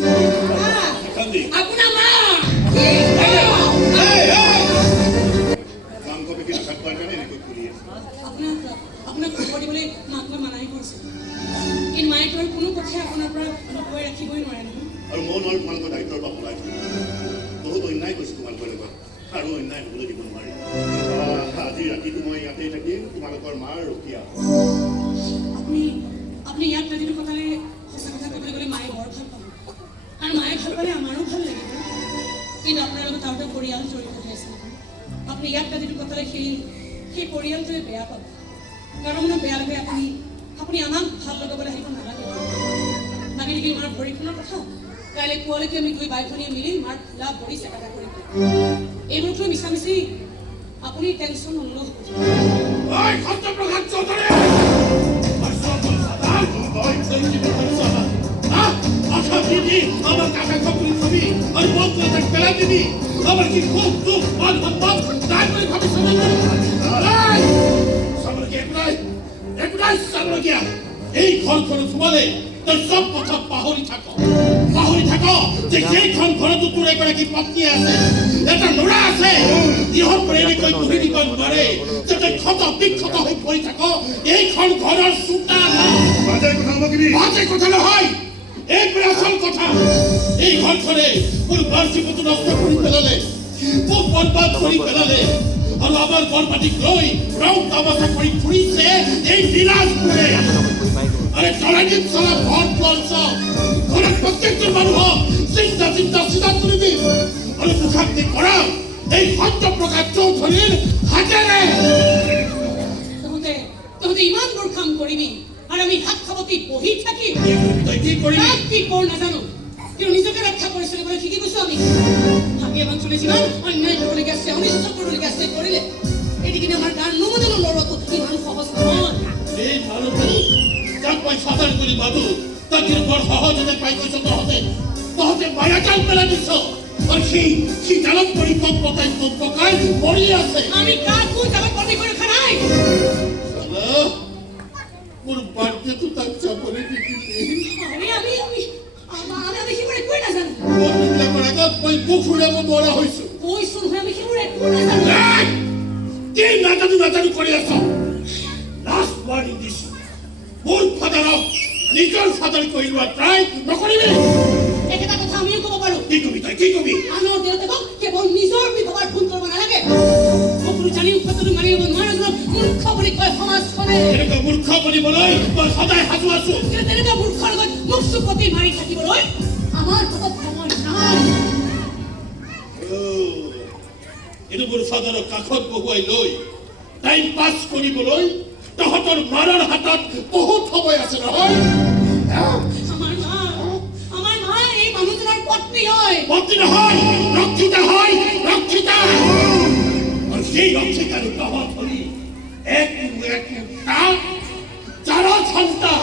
কৈছো আপোনাৰ মা আপোনাক খবৰ দিবলৈ মাক মই মানাই কৰিছো কিন্তু মায়ে তোৰ কোনো কথাই আপোনাৰ পৰা লুকুৱাই ৰাখিবই নোৱাৰে নহয় আৰু মই নোৱাৰো তোমালোকৰ দায়িত্বৰ পৰা পলাই বহুত অন্যায় কৰিছো তোমালোকৰ লগত আৰু অন্যায় হ'বলৈ দিব নোৱাৰি আজি ৰাতিটো মই ইয়াতে থাকিম তোমালোকৰ মাৰ ৰখীয়া আপুনি ইয়াত ৰাতিটো কটালে সঁচা কথা ক'বলৈ গ'লে মায়ে বৰ ভাল পাব আৰু মায়ে ভাল পালে আমাৰো ভাল লাগিব কিন্তু আপোনাৰ লগত আৰু এটা পৰিয়াল জড়িত হৈ আছে আপুনি ইয়াত ৰাতিটো কটালে সেই পৰিয়ালটোৱে বেয়া পাব কাৰণ মানে বেয়া লাগে আপুনি আমাক ভাল লগাবলৈ আহিব নালাগে নাগিলে কি মাৰ ভৰিখনৰ কথা কাইলৈ পুৱালৈকে আমি দুই বাই ভনীয়ে মিলি মাৰ খোলা ভৰি চেকাটা কৰিব এইবোৰক লৈ মিছামিছি আপুনি টেনশ্যন নল'ব আমার কাকা খবরি ছবি আর বন্ধু এটা পেলা দিবি আমার কি খুব দুঃখ মান সম্মান তাই করে ভাবে সবাই সামনে একটাই সামনে গিয়া এই ঘরখনো তোমালে তোর সব কথা পাহরি থাকো যে সেইখন ঘৰতো তোৰ এগৰাকী পত্নী আছে এটা ল'ৰা আছে ইহৰ পৰা এনেকৈ বহি দিব নোৱাৰে যাতে ক্ষত বিক্ষত হৈ পৰি থাকো এইখন ঘৰৰ চোতা বাজে কথা নহয় এই আচল কথা এই ঘৰখনে মোৰ ঘৰ জীৱনটো নষ্ট কৰি পেলালে মোক বৰবাদ কৰি পেলালে আৰু আমাৰ বৰবাদীক লৈ ৰং তামাচা কৰি ফুৰিছে এই বিৰাজপুৰে আরে চলাদিন চলা ঘর চলছ ঘরের প্রত্যেকজন মানুষ চিন্তা সিদ্ধান্ত নিবি আর মুখাগ্নি করা এই সত্যপ্রকাশ চৌধুরীর হাতেরে তহতে ইমান বোৰ কাম কৰিবি আৰু আমি হাত খাবতি বহি থাকি তই কি কৰিবি কি কৰ নাজানো কিন্তু নিজকে ৰক্ষা কৰি চলিবলৈ শিকি গৈছো আমি ভাগ্যৱান চলে যিমান অন্যায় কৰিবলগীয়া আছে অনিষ্ট কৰিবলগীয়া আছে কৰিলে এদিকে আমাৰ গান নমজনো লড়াটো ইমান সহজ নহয় এই ভাৰতটো তাক মই সাধারণ করি বাবু তাকে বড় সহজে পাই গৈছ তহতে মায়া জাল পেলা দিছ আর সেই জালক পরিপক্কতায় তো পকাই মরি আছে আমি কাকু জালক পতি করে খানাই মোর বাড়িতে তো তাক চাপরে দিছিলি আরে আমি কি করে কই না জানি বললা করাগত মই বুফুরে মরা হইছো ওই শুন আমি কি করে কই না জানি কি নাজানি করে আছো লাস্ট ওয়ার্নিং দিছ মোৰ ফাদাৰক নিজৰ ফাদাৰ কৰিবা ট্ৰাই নকৰিবি এটা কথা আমিও ক'ব পাৰো কি কবি আনৰ দেউতাকক কেৱল নিজৰ বিধৱাৰ ভুল কৰিব নালাগে সকলো জানিও কথাটো মানিব নোৱাৰে মূৰ্খ বুলি কয় সমাজখনে এনেকুৱা মূৰ্খ বুলিবলৈ মই সদায় সাজু আছো তেনেকুৱা মূৰ্খৰ লগত মুখ চুপতি মাৰি থাকিবলৈ আমাৰ হাতত সময় নাই এইটো মোৰ ফাদাৰক কাষত বহুৱাই লৈ টাইম পাছ কৰিবলৈ তহঁতৰ মাৰৰ হাতত বহুত সময় আছে নহয় আমাৰ মা এই মানুহজনৰ পত্নী নহয় ৰক্ষিতা আৰু সেই ৰক্ষিতাৰ তহঁত ধৰি এক যাৰ সন্তান